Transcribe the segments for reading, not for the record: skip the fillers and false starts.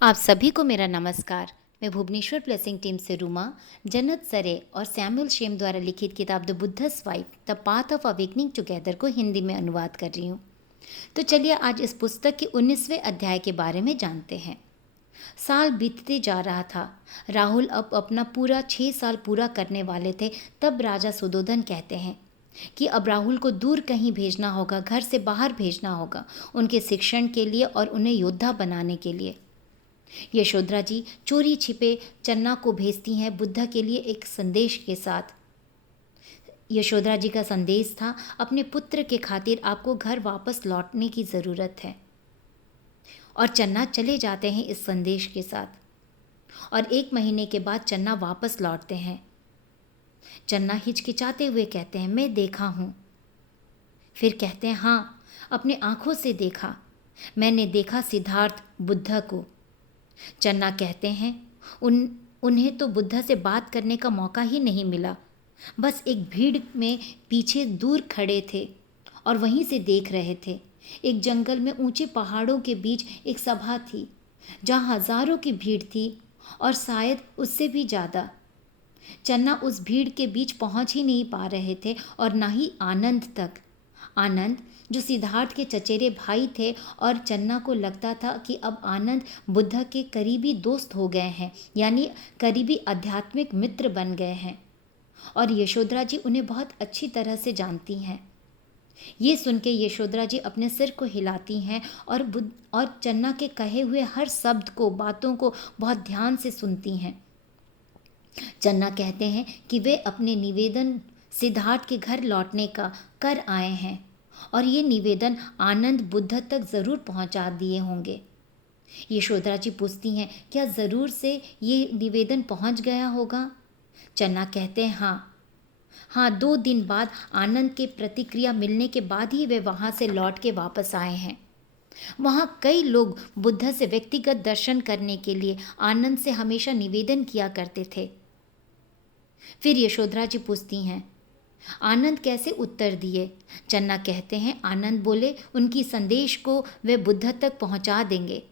आप सभी को मेरा नमस्कार। मैं भुवनेश्वर प्लेसिंग टीम से रूमा, जन्नत सरे और सैमुअल शेम द्वारा लिखित किताब the Buddha's wife the path of awakening together को हिंदी में अनुवाद कर रही हूँ। तो चलिए आज इस पुस्तक के 19वें अध्याय के बारे में जानते हैं। साल बीतते जा रहा था। राहुल अब अपना पूरा 6 साल पूरा करने वाले थे। तब राजा सुदोधन कहते हैं कि अब राहुल को दूर कहीं भेजना होगा, घर से बाहर भेजना होगा, उनके शिक्षण के लिए और उन्हें योद्धा बनाने के लिए। यशोधरा जी चोरी छिपे चन्ना को भेजती हैं बुद्धा के लिए एक संदेश के साथ। यशोधरा जी का संदेश था, अपने पुत्र के खातिर आपको घर वापस लौटने की ज़रूरत है। और चन्ना चले जाते हैं इस संदेश के साथ। और 1 महीने के बाद चन्ना वापस लौटते हैं। चन्ना हिचकिचाते हुए कहते हैं, मैं देखा हूँ। फिर कहते हैं, हाँ, अपने आँखों से देखा। मैंने देखा सिद्धार्थ बुद्धा को। चन्ना कहते हैं, उन्हें तो बुद्धा से बात करने का मौका ही नहीं मिला। बस एक भीड़ में पीछे दूर खड़े थे और वहीं से देख रहे थे। एक जंगल में ऊंचे पहाड़ों के बीच एक सभा थी जहां हजारों की भीड़ थी और शायद उससे भी ज़्यादा। चन्ना उस भीड़ के बीच पहुंच ही नहीं पा रहे थे और ना ही आनंद तक। आनंद जो सिद्धार्थ के चचेरे भाई थे, और चन्ना को लगता था कि अब आनंद बुद्ध के करीबी दोस्त हो गए हैं, यानी करीबी आध्यात्मिक मित्र बन गए हैं। और यशोधरा जी उन्हें बहुत अच्छी तरह से जानती हैं। ये सुन के यशोधरा जी अपने सिर को हिलाती हैं और चन्ना के कहे हुए हर शब्द को, बातों को बहुत ध्यान से सुनती हैं। चन्ना कहते हैं कि वे अपने निवेदन सिद्धार्थ के घर लौटने का कर आए हैं और ये निवेदन आनंद बुद्ध तक ज़रूर पहुंचा दिए होंगे। यशोधरा जी पूछती हैं, क्या ज़रूर से ये निवेदन पहुंच गया होगा? चन्ना कहते हैं, हाँ हाँ, 2 दिन बाद आनंद के प्रतिक्रिया मिलने के बाद ही वे वहाँ से लौट के वापस आए हैं। वहाँ कई लोग बुद्ध से व्यक्तिगत दर्शन करने के लिए आनंद से हमेशा निवेदन किया करते थे। फिर यशोधरा जी पूछती हैं, आनंद कैसे उत्तर दिए? चन्ना कहते हैं, आनंद बोले उनकी संदेश को वे बुद्ध तक पहुंचा देंगे।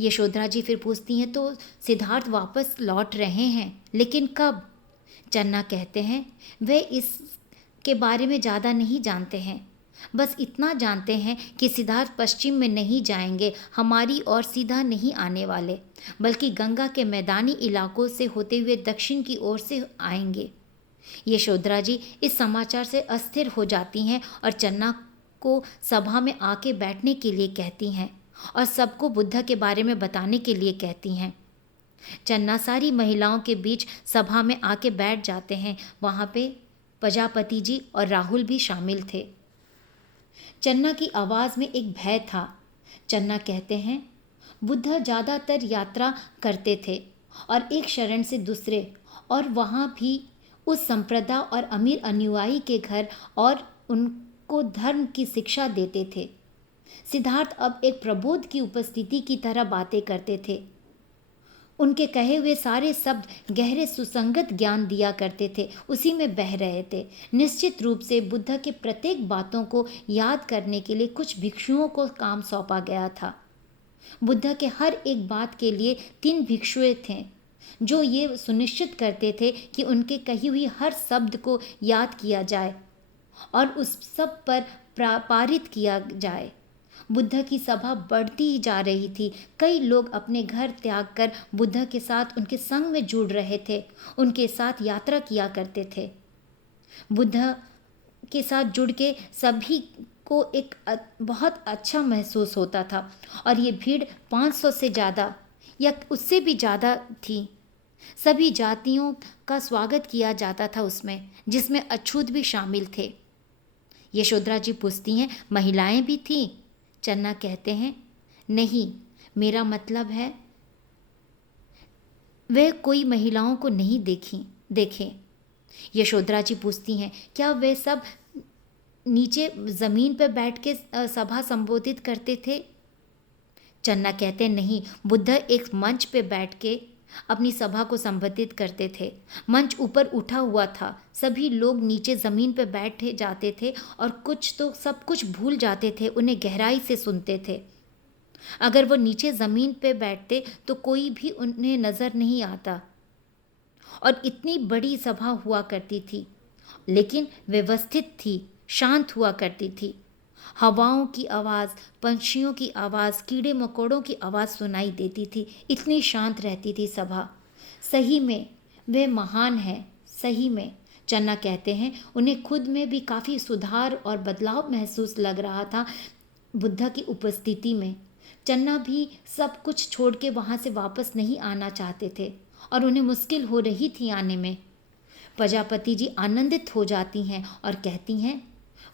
यशोधरा जी फिर पूछती हैं, तो सिद्धार्थ वापस लौट रहे हैं, लेकिन कब? चन्ना कहते हैं, वे इसके बारे में ज़्यादा नहीं जानते हैं। बस इतना जानते हैं कि सिद्धार्थ पश्चिम में नहीं जाएंगे, हमारी ओर सीधा नहीं आने वाले, बल्कि गंगा के मैदानी इलाकों से होते हुए दक्षिण की ओर से आएंगे। यशोधरा जी इस समाचार से अस्थिर हो जाती हैं और चन्ना को सभा में आके बैठने के लिए कहती हैं और सबको बुद्ध के बारे में बताने के लिए कहती हैं। चन्ना सारी महिलाओं के बीच सभा में आके बैठ जाते हैं। वहाँ पे प्रजापति जी और राहुल भी शामिल थे। चन्ना की आवाज़ में एक भय था। चन्ना कहते हैं, बुद्ध ज़्यादातर यात्रा करते थे और एक शरण से दूसरे, और वहाँ भी उस संप्रदाय और अमीर अनुयायी के घर, और उनको धर्म की शिक्षा देते थे। सिद्धार्थ अब एक प्रबोध की उपस्थिति की तरह बातें करते थे। उनके कहे हुए सारे शब्द गहरे सुसंगत ज्ञान दिया करते थे, उसी में बह रहे थे। निश्चित रूप से बुद्ध के प्रत्येक बातों को याद करने के लिए कुछ भिक्षुओं को काम सौंपा गया था। बुद्ध के हर एक बात के लिए 3 भिक्षुए थे जो ये सुनिश्चित करते थे कि उनके कही हुई हर शब्द को याद किया जाए और उस सब पर पारित किया जाए। बुद्ध की सभा बढ़ती ही जा रही थी। कई लोग अपने घर त्याग कर बुद्ध के साथ उनके संग में जुड़ रहे थे, उनके साथ यात्रा किया करते थे। बुद्ध के साथ जुड़ के सभी को एक बहुत अच्छा महसूस होता था। और ये भीड़ 500 से ज़्यादा या उससे भी ज़्यादा थी। सभी जातियों का स्वागत किया जाता था उसमें, जिसमें अछूत भी शामिल थे। यशोधरा जी पूछती हैं, महिलाएं भी थीं? चन्ना कहते हैं, नहीं, मेरा मतलब है वे कोई महिलाओं को नहीं देखें। यशोधरा जी पूछती हैं, क्या वे सब नीचे ज़मीन पर बैठ के सभा संबोधित करते थे? चन्ना कहते हैं, नहीं, बुद्ध एक मंच पे बैठ के अपनी सभा को संबोधित करते थे। मंच ऊपर उठा हुआ था, सभी लोग नीचे ज़मीन पर बैठे जाते थे और कुछ तो सब कुछ भूल जाते थे, उन्हें गहराई से सुनते थे। अगर वो नीचे ज़मीन पे बैठते तो कोई भी उन्हें नज़र नहीं आता। और इतनी बड़ी सभा हुआ करती थी, लेकिन व्यवस्थित थी, शांत हुआ करती थी। हवाओं की आवाज़, पंछियों की आवाज़, कीड़े मकोड़ों की आवाज़ सुनाई देती थी। इतनी शांत रहती थी सभा। सही में वे महान है, सही में। चन्ना कहते हैं उन्हें खुद में भी काफ़ी सुधार और बदलाव महसूस लग रहा था बुद्ध की उपस्थिति में। चन्ना भी सब कुछ छोड़ के वहाँ से वापस नहीं आना चाहते थे और उन्हें मुश्किल हो रही थी आने में। प्रजापति जी आनंदित हो जाती हैं और कहती हैं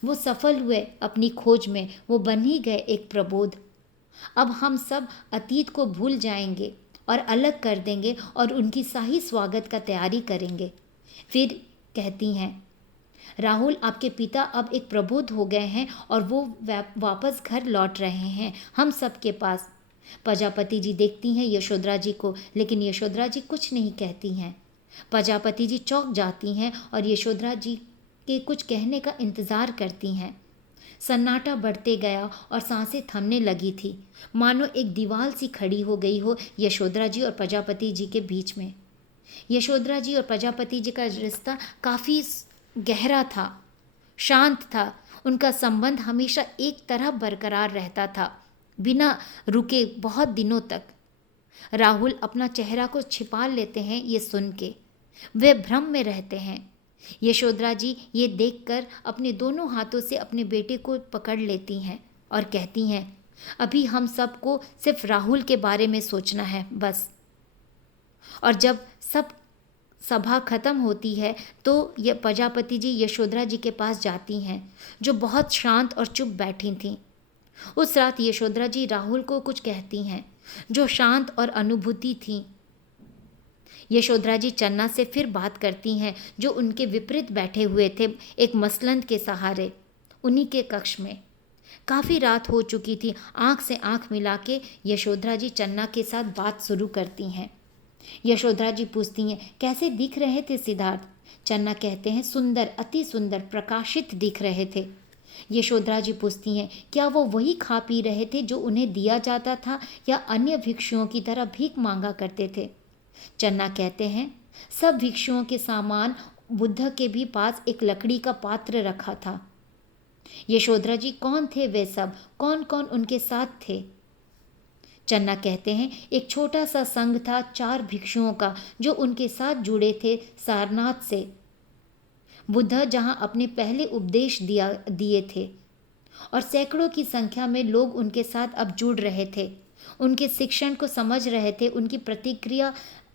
वो सफल हुए अपनी खोज में, वो बन ही गए एक प्रबोध। अब हम सब अतीत को भूल जाएंगे और अलग कर देंगे और उनकी शाही स्वागत का तैयारी करेंगे। फिर कहती हैं राहुल, आपके पिता अब एक प्रबोध हो गए हैं और वो वापस घर लौट रहे हैं हम सब के पास। प्रजापति जी देखती हैं यशोधरा जी को, लेकिन यशोधरा जी कुछ नहीं कहती हैं। प्रजापति जी चौंक जाती हैं और यशोधरा जी के कुछ कहने का इंतज़ार करती हैं। सन्नाटा बढ़ते गया और सांसें थमने लगी थी, मानो एक दीवार सी खड़ी हो गई हो यशोधरा जी और प्रजापति जी के बीच में। यशोधरा जी और प्रजापति जी का रिश्ता काफ़ी गहरा था, शांत था। उनका संबंध हमेशा एक तरह बरकरार रहता था, बिना रुके बहुत दिनों तक। राहुल अपना चेहरा को छिपा लेते हैं ये सुन के, वे भ्रम में रहते हैं। यशोधरा जी ये देखकर अपने दोनों हाथों से अपने बेटे को पकड़ लेती हैं और कहती हैं अभी हम सबको सिर्फ राहुल के बारे में सोचना है बस। और जब सब सभा खत्म होती है तो ये प्रजापति जी यशोधरा जी के पास जाती हैं, जो बहुत शांत और चुप बैठी थीं। उस रात यशोधरा जी राहुल को कुछ कहती हैं जो शांत और अनुभूति थी। यशोधरा जी चन्ना से फिर बात करती हैं, जो उनके विपरीत बैठे हुए थे एक मसलंद के सहारे उन्हीं के कक्ष में। काफ़ी रात हो चुकी थी। आंख से आंख मिला के यशोधरा जी चन्ना के साथ बात शुरू करती हैं। यशोधरा जी पूछती हैं कैसे दिख रहे थे सिद्धार्थ? चन्ना कहते हैं सुंदर, अति सुंदर, प्रकाशित दिख रहे थे। यशोधरा जी पूछती हैं क्या वो वही खा पी रहे थे जो उन्हें दिया जाता था या अन्य भिक्षुओं की तरह भीख मांगा करते थे? चन्ना कहते हैं सब भिक्षुओं के सामान बुद्ध के भी पास एक लकड़ी का पात्र रखा था। यशोधरा जी कौन थे वे सब, कौन कौन उनके साथ थे? चन्ना कहते हैं एक छोटा सा संघ था 4 भिक्षुओं का जो उनके साथ जुड़े थे सारनाथ से। बुद्ध जहां अपने पहले उपदेश दिए थे और सैकड़ों की संख्या में लोग उनके साथ अब जुड़ रहे थे, उनके शिक्षण को समझ रहे थे, उनकी प्रतिक्रिया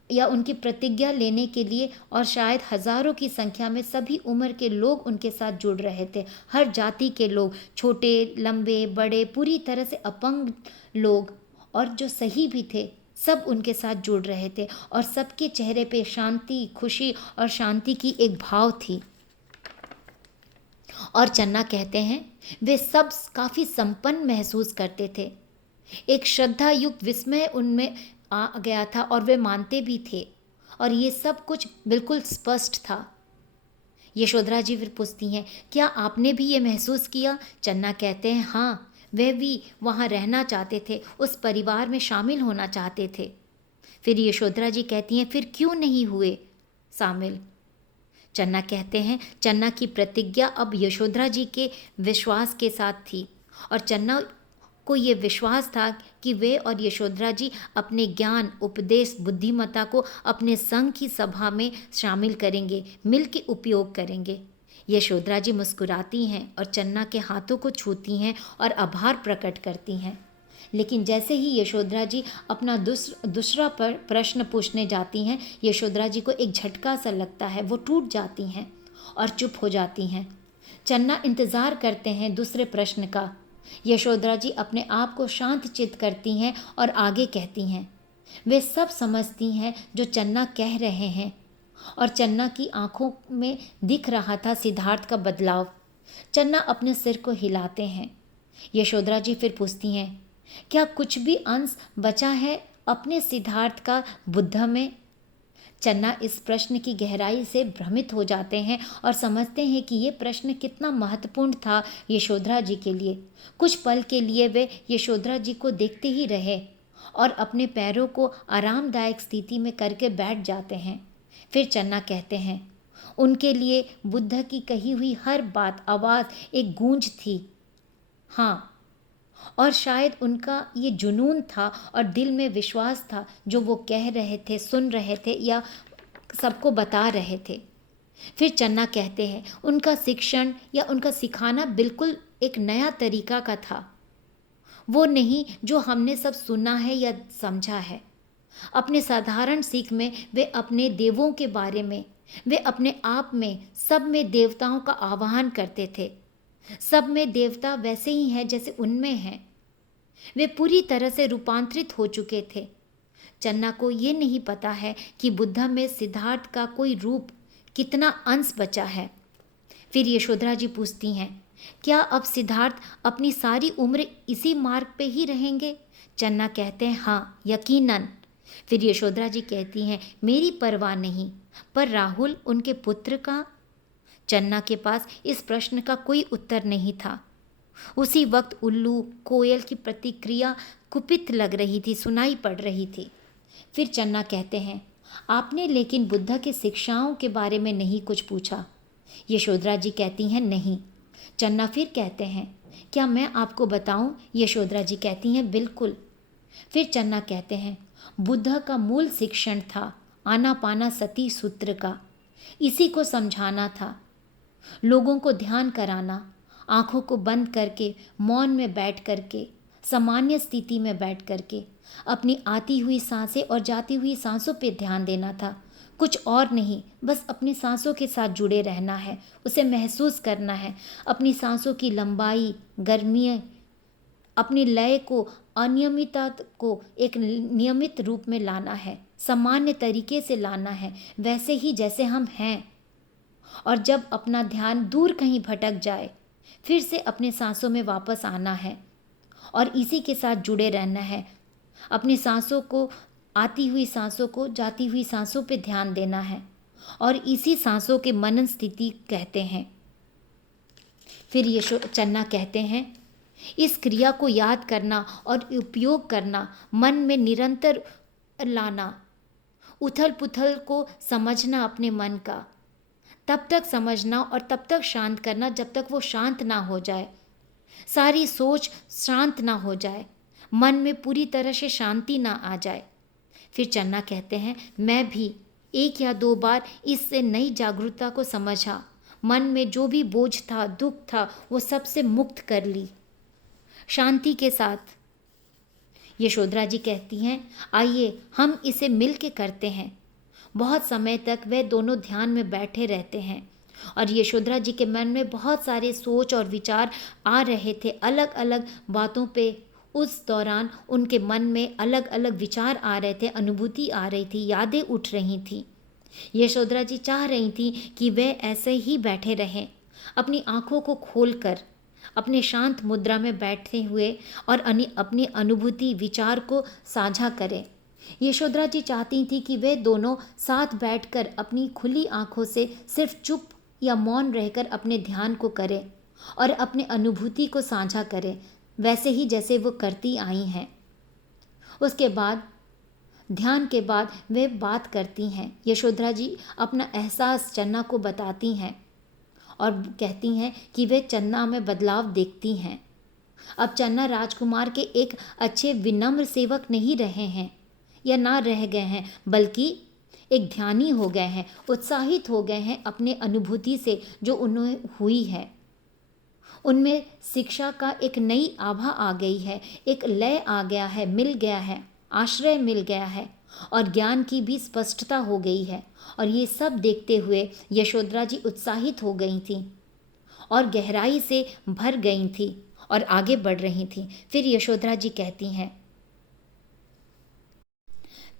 या उनकी प्रतिज्ञा लेने के लिए, और शायद हजारों की संख्या में सभी उम्र के लोग उनके साथ जुड़ रहे थे। हर जाति के लोग, छोटे, लंबे, बड़े, पूरी तरह से अपंग लोग और जो सही भी थे, सब उनके साथ जुड़ रहे थे और सबके चेहरे पे शांति, खुशी और शांति की एक भाव थी। और चन्ना कहते हैं वे सब काफ़ी संपन्न महसूस करते थे। एक श्रद्धा युक्त विस्मय उनमें आ गया था और वे मानते भी थे और ये सब कुछ बिल्कुल स्पष्ट था। यशोधरा जी फिर पूछती हैं क्या आपने भी ये महसूस किया? चन्ना कहते हैं हाँ, वे भी वहाँ रहना चाहते थे, उस परिवार में शामिल होना चाहते थे। फिर यशोधरा जी कहती हैं फिर क्यों नहीं हुए शामिल? चन्ना कहते हैं चन्ना की प्रतिज्ञा अब यशोधरा जी के विश्वास के साथ थी और चन्ना को ये विश्वास था कि वे और यशोधरा जी अपने ज्ञान, उपदेश, बुद्धिमत्ता को अपने संघ की सभा में शामिल करेंगे, मिल के उपयोग करेंगे। यशोधरा जी मुस्कुराती हैं और चन्ना के हाथों को छूती हैं और आभार प्रकट करती हैं। लेकिन जैसे ही यशोधरा जी अपना दूसरा प्रश्न पूछने जाती हैं, यशोधरा जी को एक झटका सा लगता है, वो टूट जाती हैं और चुप हो जाती हैं। चन्ना इंतज़ार करते हैं दूसरे प्रश्न का। यशोधरा जी अपने आप को शांत चित्त करती हैं और आगे कहती हैं वे सब समझती हैं जो चन्ना कह रहे हैं। और चन्ना की आंखों में दिख रहा था सिद्धार्थ का बदलाव। चन्ना अपने सिर को हिलाते हैं। यशोधरा जी फिर पूछती हैं क्या कुछ भी अंश बचा है अपने सिद्धार्थ का बुद्ध में? चन्ना इस प्रश्न की गहराई से भ्रमित हो जाते हैं और समझते हैं कि ये प्रश्न कितना महत्वपूर्ण था यशोधरा जी के लिए। कुछ पल के लिए वे यशोधरा जी को देखते ही रहे और अपने पैरों को आरामदायक स्थिति में करके बैठ जाते हैं। फिर चन्ना कहते हैं, उनके लिए बुद्ध की कही हुई हर बात आवाज़ एक गूंज थी। हाँ, और शायद उनका ये जुनून था और दिल में विश्वास था जो वो कह रहे थे, सुन रहे थे या सबको बता रहे थे। फिर चन्ना कहते हैं, उनका शिक्षण या उनका सिखाना बिल्कुल एक नया तरीका का था। वो नहीं जो हमने सब सुना है या समझा है। अपने साधारण सीख में वे अपने देवों के बारे में, वे अपने आप में, सब में देवताओं का आह्वान करते थे। सब में देवता वैसे ही हैं जैसे उनमें हैं। वे पूरी तरह से रूपांतरित हो चुके थे। चन्ना को ये नहीं पता है कि बुद्धा में सिद्धार्थ का कोई रूप, कितना अंश बचा है। फिर यशोधरा जी पूछती हैं, क्या अब सिद्धार्थ अपनी सारी उम्र इसी मार्ग पे ही रहेंगे? चन्ना कहते हैं, हाँ, यकीनन। फिर यशोधरा जी कहती हैं, मेरी परवाह नहीं, पर राहुल उनके पुत्र का? चन्ना के पास इस प्रश्न का कोई उत्तर नहीं था। उसी वक्त उल्लू, कोयल की प्रतिक्रिया कुपित लग रही थी, सुनाई पड़ रही थी। फिर चन्ना कहते हैं, आपने लेकिन बुद्ध के शिक्षाओं के बारे में नहीं कुछ पूछा? यशोधरा जी कहती हैं, नहीं। चन्ना फिर कहते हैं, क्या मैं आपको बताऊं? यशोधरा जी कहती हैं, बिल्कुल। फिर चन्ना कहते हैं, बुद्ध का मूल शिक्षण था आनापाना सती सूत्र का। इसी को समझाना था, लोगों को ध्यान कराना, आँखों को बंद करके, मौन में बैठ करके, सामान्य स्थिति में बैठ करके अपनी आती हुई सांसें और जाती हुई सांसों पे ध्यान देना था। कुछ और नहीं, बस अपनी सांसों के साथ जुड़े रहना है, उसे महसूस करना है, अपनी सांसों की लंबाई, गर्मी, अपनी लय को, अनियमितता को एक नियमित रूप में लाना है, सामान्य तरीके से लाना है, वैसे ही जैसे हम हैं। और जब अपना ध्यान दूर कहीं भटक जाए, फिर से अपने सांसों में वापस आना है और इसी के साथ जुड़े रहना है। अपनी सांसों को, आती हुई सांसों को, जाती हुई सांसों पे ध्यान देना है और इसी सांसों के मनन स्थिति कहते हैं। फिर चन्ना कहते हैं, इस क्रिया को याद करना और उपयोग करना, मन में निरंतर लाना, उथल पुथल को समझना अपने मन का, तब तक समझना और तब तक शांत करना जब तक वो शांत ना हो जाए, सारी सोच शांत ना हो जाए, मन में पूरी तरह से शांति ना आ जाए। फिर चन्ना कहते हैं, मैं भी 1 या 2 बार इससे नई जागरूकता को समझा। मन में जो भी बोझ था, दुख था, वो सबसे मुक्त कर ली शांति के साथ। यशोधरा जी कहती हैं, आइए हम इसे मिल के करते हैं। बहुत समय तक वे दोनों ध्यान में बैठे रहते हैं और यशोधरा जी के मन में बहुत सारे सोच और विचार आ रहे थे, अलग अलग बातों पे। उस दौरान उनके मन में अलग अलग विचार आ रहे थे, अनुभूति आ रही थी, यादें उठ रही थी। यशोधरा जी चाह रही थी कि वे ऐसे ही बैठे रहें, अपनी आँखों को खोलकर, अपने शांत मुद्रा में बैठे हुए और अपनी अनुभूति, विचार को साझा करें। यशोधरा जी चाहती थी कि वे दोनों साथ बैठकर अपनी खुली आँखों से सिर्फ चुप या मौन रहकर अपने ध्यान को करें और अपने अनुभूति को साझा करें, वैसे ही जैसे वो करती आई हैं। उसके बाद, ध्यान के बाद वे बात करती हैं। यशोधरा जी अपना एहसास चन्ना को बताती हैं और कहती हैं कि वे चन्ना में बदलाव देखती हैं। अब चन्ना राजकुमार के एक अच्छे विनम्र सेवक नहीं रहे हैं या ना रह गए हैं, बल्कि एक ध्यानी हो गए हैं, उत्साहित हो गए हैं अपने अनुभूति से जो उन्हें हुई है। उनमें शिक्षा का एक नई आभा आ गई है, एक लय आ गया है, मिल गया है, आश्रय मिल गया है और ज्ञान की भी स्पष्टता हो गई है। और ये सब देखते हुए यशोधरा जी उत्साहित हो गई थीं और गहराई से भर गई थीं और आगे बढ़ रही थीं। फिर यशोधरा जी कहती हैं,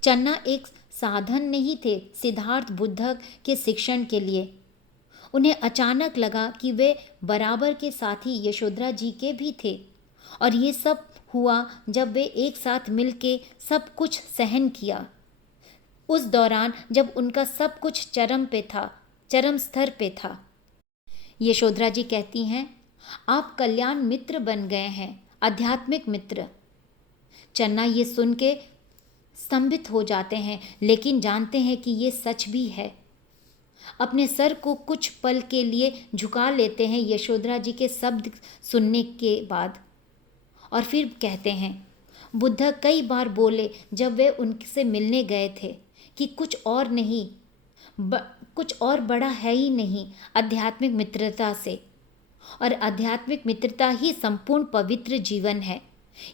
चन्ना एक साधन नहीं थे सिद्धार्थ बुद्ध के शिक्षण के लिए। उन्हें अचानक लगा कि वे बराबर के साथी यशोधरा जी के भी थे और ये सब हुआ जब वे एक साथ मिलके सब कुछ सहन किया। उस दौरान जब उनका सब कुछ चरम पे था, चरम स्तर पे था। यशोधरा जी कहती हैं, आप कल्याण मित्र बन गए हैं, आध्यात्मिक मित्र। चन्ना ये सुन के स्तंभित हो जाते हैं, लेकिन जानते हैं कि ये सच भी है। अपने सर को कुछ पल के लिए झुका लेते हैं यशोधरा जी के शब्द सुनने के बाद, और फिर कहते हैं, बुद्ध कई बार बोले जब वे उनसे मिलने गए थे कि कुछ और नहीं, कुछ और बड़ा है ही नहीं आध्यात्मिक मित्रता से, और आध्यात्मिक मित्रता ही संपूर्ण पवित्र जीवन है।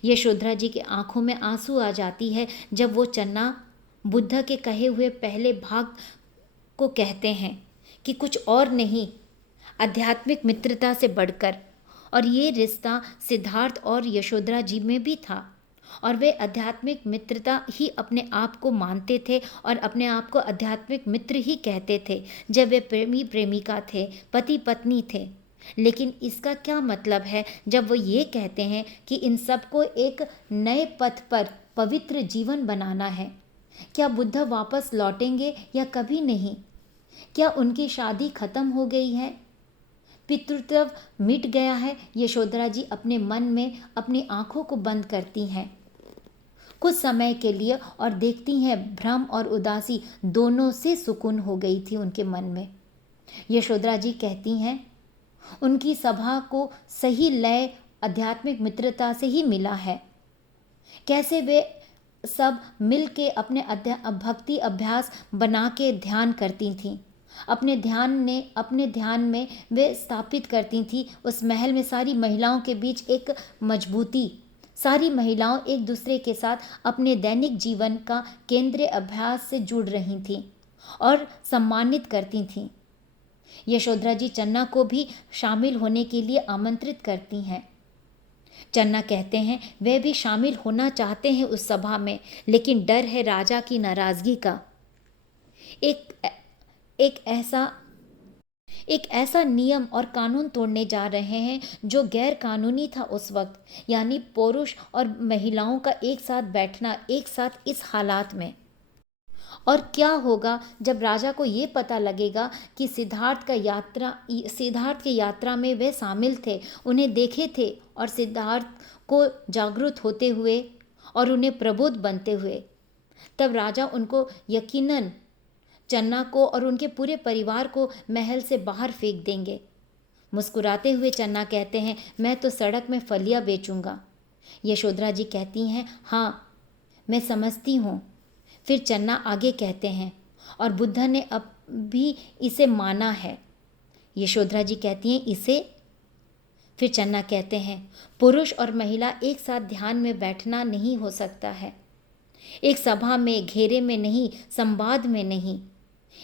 यशोधरा जी की आंखों में आंसू आ जाती है जब वो चन्ना बुद्ध के कहे हुए पहले भाग को कहते हैं कि कुछ और नहीं आध्यात्मिक मित्रता से बढ़कर। और ये रिश्ता सिद्धार्थ और यशोधरा जी में भी था, और वे आध्यात्मिक मित्रता ही अपने आप को मानते थे और अपने आप को आध्यात्मिक मित्र ही कहते थे जब वे प्रेमी प्रेमिका थे, पति पत्नी थे। लेकिन इसका क्या मतलब है जब वो ये कहते हैं कि इन सबको एक नए पथ पर पवित्र जीवन बनाना है? क्या बुद्ध वापस लौटेंगे या कभी नहीं? क्या उनकी शादी खत्म हो गई है? पितृत्व मिट गया है? यशोधरा जी अपने मन में अपनी आंखों को बंद करती हैं कुछ समय के लिए और देखती हैं भ्रम और उदासी दोनों से सुकून हो गई थी उनके मन में। यशोधरा जी कहती हैं, उनकी सभा को सही लय आध्यात्मिक मित्रता से ही मिला है। कैसे वे सब मिल के अपने भक्ति अभ्यास बना के ध्यान करती थीं। अपने ध्यान में वे स्थापित करती थीं उस महल में सारी महिलाओं के बीच एक मजबूती। सारी महिलाओं एक दूसरे के साथ अपने दैनिक जीवन का केंद्रीय अभ्यास से जुड़ रही थीं और सम्मानित करती थीं। यशोधरा जी चन्ना को भी शामिल होने के लिए आमंत्रित करती हैं। चन्ना कहते हैं वे भी शामिल होना चाहते हैं उस सभा में, लेकिन डर है राजा की नाराजगी का। एक ऐसा नियम और कानून तोड़ने जा रहे हैं जो गैर कानूनी था उस वक्त, यानी पुरुष और महिलाओं का एक साथ बैठना एक साथ इस हालात में। और क्या होगा जब राजा को ये पता लगेगा कि सिद्धार्थ की यात्रा में वे शामिल थे, उन्हें देखे थे और सिद्धार्थ को जागरूक होते हुए और उन्हें प्रबुद्ध बनते हुए। तब राजा उनको यकीनन चन्ना को और उनके पूरे परिवार को महल से बाहर फेंक देंगे। मुस्कुराते हुए चन्ना कहते हैं, मैं तो सड़क में फलियां बेचूंगा। यशोधरा जी कहती हैं, हाँ मैं समझती हूँ। फिर चन्ना आगे कहते हैं, और बुद्ध ने अब भी इसे माना है। यशोधरा जी कहती हैं, इसे? फिर चन्ना कहते हैं, पुरुष और महिला एक साथ ध्यान में बैठना नहीं हो सकता है। एक सभा में, घेरे में नहीं, संवाद में नहीं,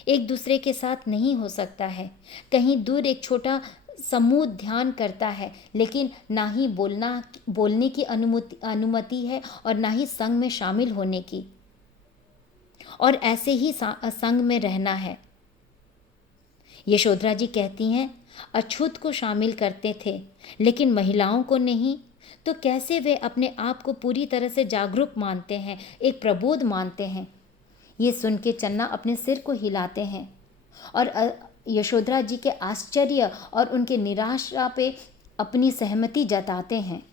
एक दूसरे के साथ नहीं हो सकता है। कहीं दूर एक छोटा समूह ध्यान करता है, लेकिन ना ही बोलने की अनुमति है और ना ही संघ में शामिल होने की, और ऐसे ही संघ में रहना है। यशोधरा जी कहती हैं, अछूत को शामिल करते थे लेकिन महिलाओं को नहीं, तो कैसे वे अपने आप को पूरी तरह से जागरूक मानते हैं, एक प्रबोध मानते हैं? ये सुन के चन्ना अपने सिर को हिलाते हैं और यशोधरा जी के आश्चर्य और उनके निराशा पे अपनी सहमति जताते हैं।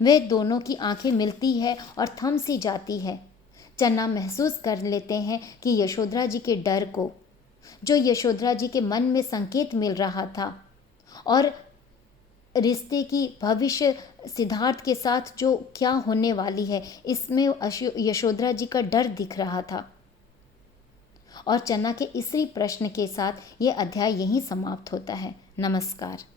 वे दोनों की आंखें मिलती है और थम सी जाती है। चन्ना महसूस कर लेते हैं कि यशोधरा जी के डर को, जो यशोधरा जी के मन में संकेत मिल रहा था, और रिश्ते की भविष्य सिद्धार्थ के साथ जो क्या होने वाली है, इसमें यशोधरा जी का डर दिख रहा था। और चन्ना के इसी प्रश्न के साथ ये अध्याय यहीं समाप्त होता है। नमस्कार।